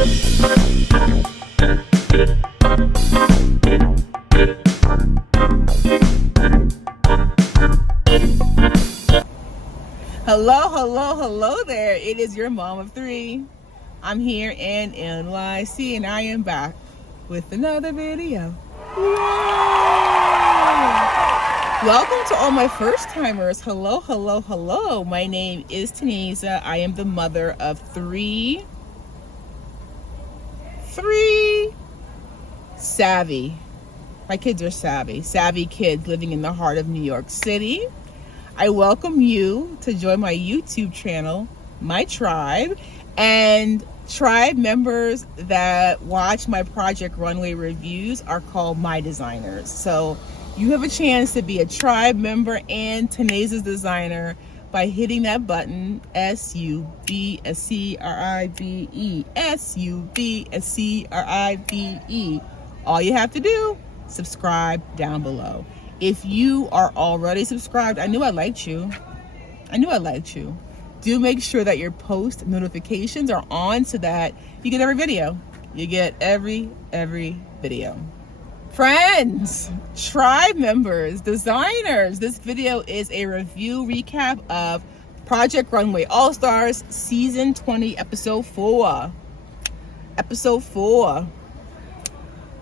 Hello there. It is your mom of three. I'm here in NYC and I am back with another video. Welcome to all my first timers. Hello. My name is Teneza. I am the mother of three savvy. My kids are savvy kids living in the heart of New York City. I welcome you to join my YouTube channel, my tribe, and tribe members that watch my Project Runway reviews are called my designers. So you have a chance to be a tribe member and Teneza's designer by hitting that button, SUBSCRIBE, SUBSCRIBE. All you have to do, subscribe down below. If you are already subscribed, I knew I liked you. Do make sure that your post notifications are on so that you get every video. You get every video. Friends, tribe members, designers, this video is a review recap of Project Runway All-Stars Season 20, Episode 4. Episode 4.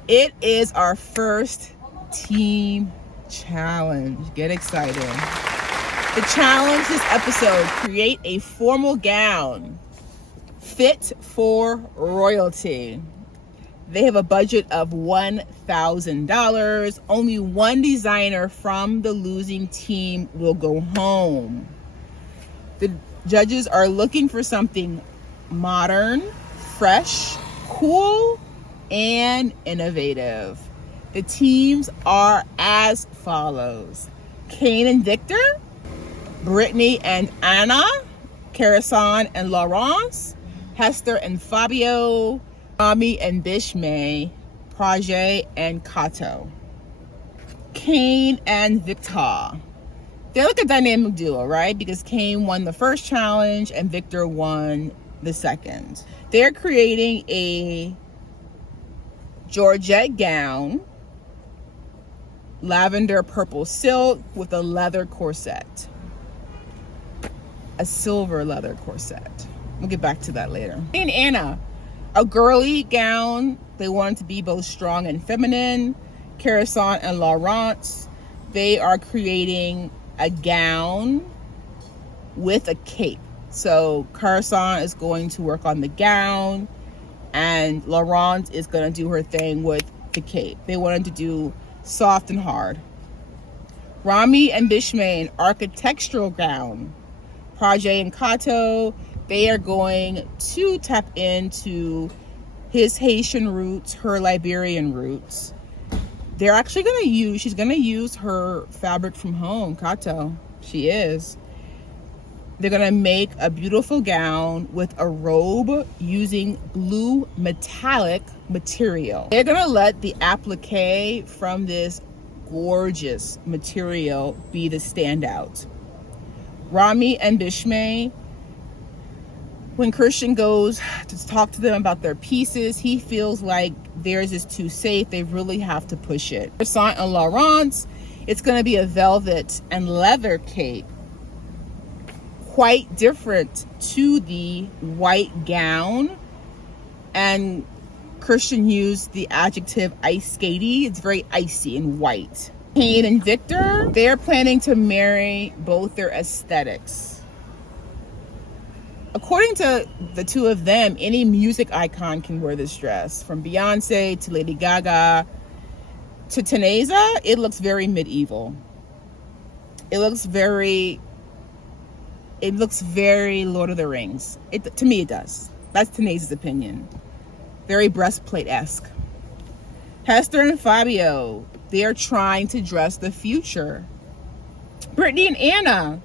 It is our first team challenge. Get excited. The challenge this episode: create a formal gown fit for royalty. They have a budget of $1,000. Only one designer from the losing team will go home. The judges are looking for something modern, fresh, cool, and innovative. The teams are as follows: Kane and Victor, Brittany and Anna, Karasan and Laurence, Hester and Fabio, Rami and Bishme, Prajay and Kato. Kane and Victor. They're like a dynamic duo, right? Because Kane won the first challenge and Victor won the second. They're creating a Georgette gown, lavender purple silk with a leather corset. A silver leather corset. We'll get back to that later. And Anna, a girly gown. They wanted to be both strong and feminine. Karasan and Laurence, they are creating a gown with a cape. So Karasan is going to work on the gown and Laurence is going to do her thing with the cape. They wanted to do soft and hard. Rami and Bishme, architectural gown. Prajay and Kato, they are going to tap into his Haitian roots, her Liberian roots. They're actually she's gonna use her fabric from home, Kato. She is. They're gonna make a beautiful gown with a robe using blue metallic material. They're gonna let the applique from this gorgeous material be the standout. Rami and Bishme, when Christian goes to talk to them about their pieces, he feels like theirs is too safe. They really have to push it. Croissant and Laurence, it's going to be a velvet and leather cape. Quite different to the white gown. And Christian used the adjective ice skatey. It's very icy and white. Kane and Victor, they're planning to marry both their aesthetics. According to the two of them, any music icon can wear this dress. From Beyonce to Lady Gaga to Teneza, it looks very medieval. It looks very Lord of the Rings. To me, it does. That's Teneza's opinion. Very breastplate-esque. Hester and Fabio, they are trying to dress the future. Brittany and Anna,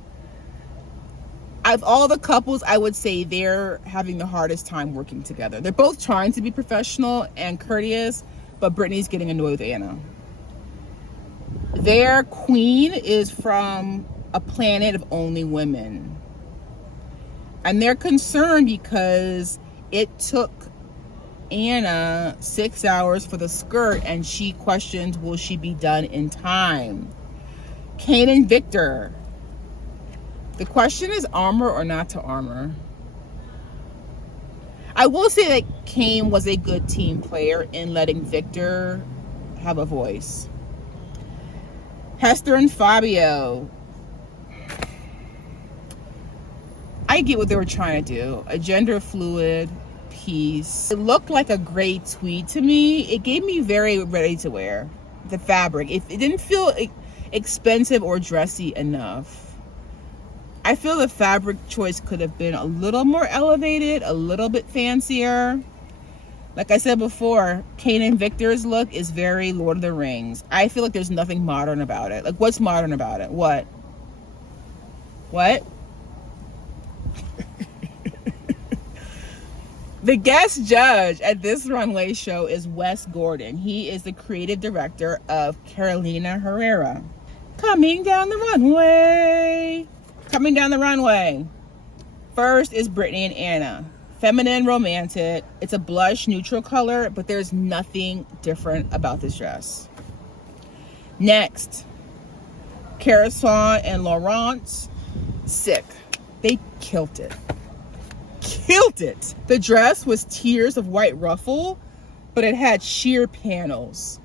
out of all the couples, I would say they're having the hardest time working together. They're both trying to be professional and courteous, but Brittany's getting annoyed with Anna. Their queen is from a planet of only women. And they're concerned because it took Anna 6 hours for the skirt, and she questions, will she be done in time? Kane and Victor. The question is armor or not to armor. I will say that Kane was a good team player in letting Victor have a voice. Hester and Fabio. I get what they were trying to do. A gender fluid piece. It looked like a gray tweed to me. It gave me very ready to wear. The fabric. It didn't feel expensive or dressy enough. I feel the fabric choice could have been a little more elevated, a little bit fancier. Like I said before, Kane and Victor's look is very Lord of the Rings. I feel like there's nothing modern about it. Like, what's modern about it? What? The guest judge at this runway show is Wes Gordon. He is the creative director of Carolina Herrera. Coming down the runway. Coming down the runway. First is Brittany and Anna. Feminine, romantic. It's a blush neutral color, but there's nothing different about this dress. Next, Cara Swan and Laurence. Sick. They killed it. Killed it. The dress was tiers of white ruffle, but it had sheer panels.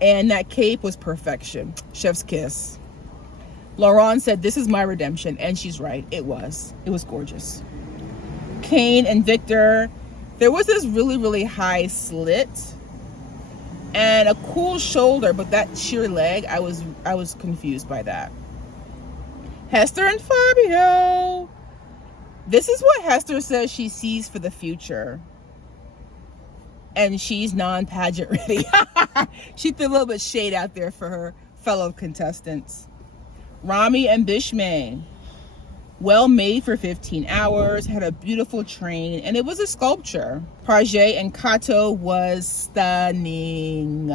And that cape was perfection. Chef's kiss. Laurent said, this is my redemption. And she's right. It was. It was gorgeous. Kane and Victor. There was this really, really high slit and a cool shoulder, but that sheer leg, I was confused by that. Hester and Fabio. This is what Hester says she sees for the future. And she's non-pageant ready. She threw a little bit shade out there for her fellow contestants. Rami and Bishme. Well made for 15 hours, had a beautiful train, and it was a sculpture. Project and Kato was stunning.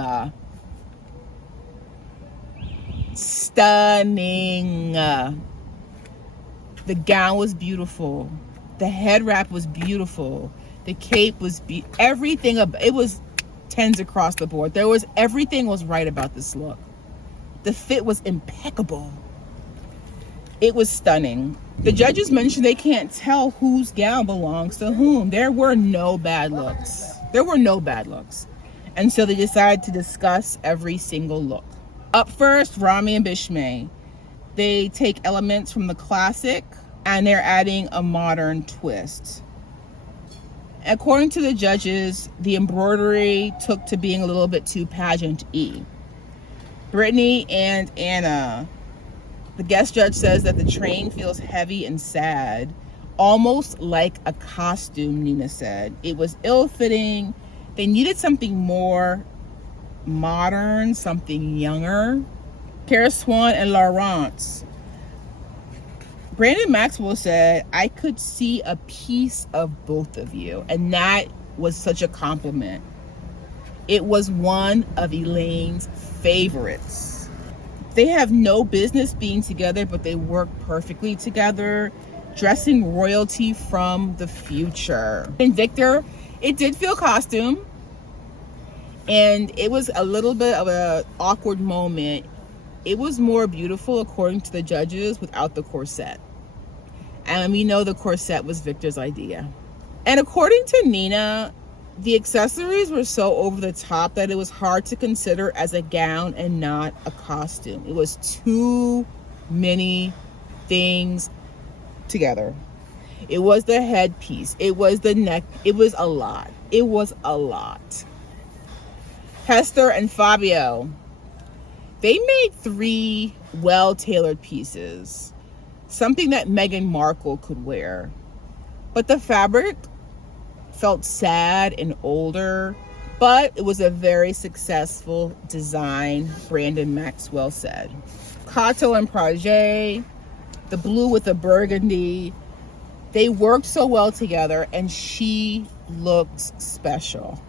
Stunning. The gown was beautiful. The head wrap was beautiful. The cape was everything. It was 10s across the board. Everything was right about this look. The fit was impeccable. It was stunning. The judges mentioned they can't tell whose gown belongs to whom. There were no bad looks. And so they decided to discuss every single look. Up first, Rami and Bishme. They take elements from the classic and they're adding a modern twist. According to the judges, the embroidery took to being a little bit too pageant-y. Brittany and Anna. The guest judge says that the train feels heavy and sad, almost like a costume, Nina said. It was ill-fitting. They needed something more modern, something younger. Cara Swan and Laurence. Brandon Maxwell said, I could see a piece of both of you. And that was such a compliment. It was one of Elaine's favorites. They have no business being together, but they work perfectly together. Dressing royalty from the future. And Victor, it did feel costume. And it was a little bit of an awkward moment. It was more beautiful, according to the judges, without the corset. And we know the corset was Victor's idea. And according to Nina, the accessories were so over the top that it was hard to consider as a gown and not a costume. It was too many things together. It was the headpiece. It was the neck. It was a lot. It was a lot. Hester and Fabio. They made 3 well-tailored pieces. Something that Meghan Markle could wear. But the fabric felt sad and older, but it was a very successful design, Brandon Maxwell said. Kato and Project, the blue with the burgundy, they worked so well together, and she looks special.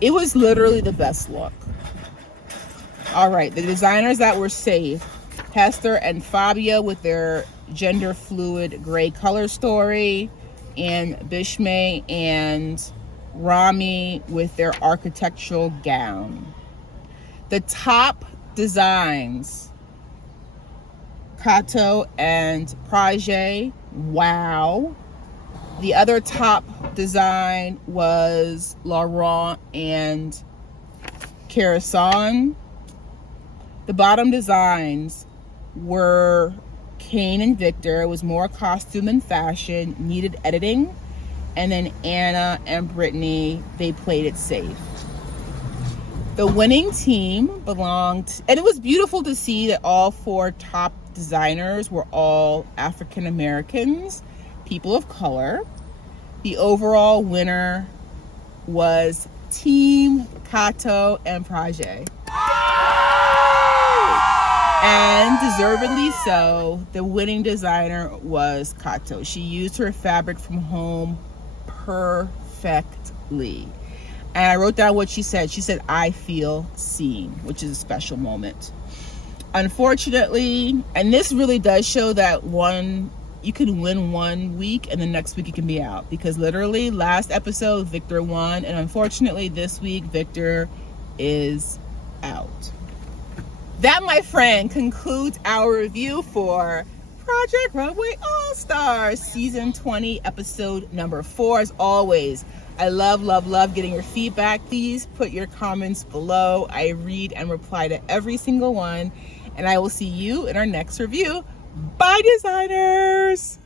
It was literally the best look. All right, the designers that were safe, Hester and Fabio with their gender fluid gray color story, and Bishme and Rami with their architectural gown. The top designs, Kato and Prajay, wow. The other top design was Laurent and Karasan. The bottom designs were Kane and Victor. It was more costume than fashion, needed editing. And then Anna and Brittany, they played it safe. The winning team belonged, and it was beautiful to see that all 4 top designers were all African Americans, people of color. The overall winner was Team Kato and Prajay. And deservedly so, the winning designer was Kato. She used her fabric from home perfectly. And I wrote down what she said. She said, "I feel seen," which is a special moment. Unfortunately, and this really does show that you can win one week and the next week you can be out. Because literally last episode, Victor won. And unfortunately this week, Victor is out. That, my friend, concludes our review for Project Runway All-Stars Season 20, Episode number 4. As always, I love getting your feedback. Please put your comments below. I read and reply to every single one. And I will see you in our next review. Bye, designers!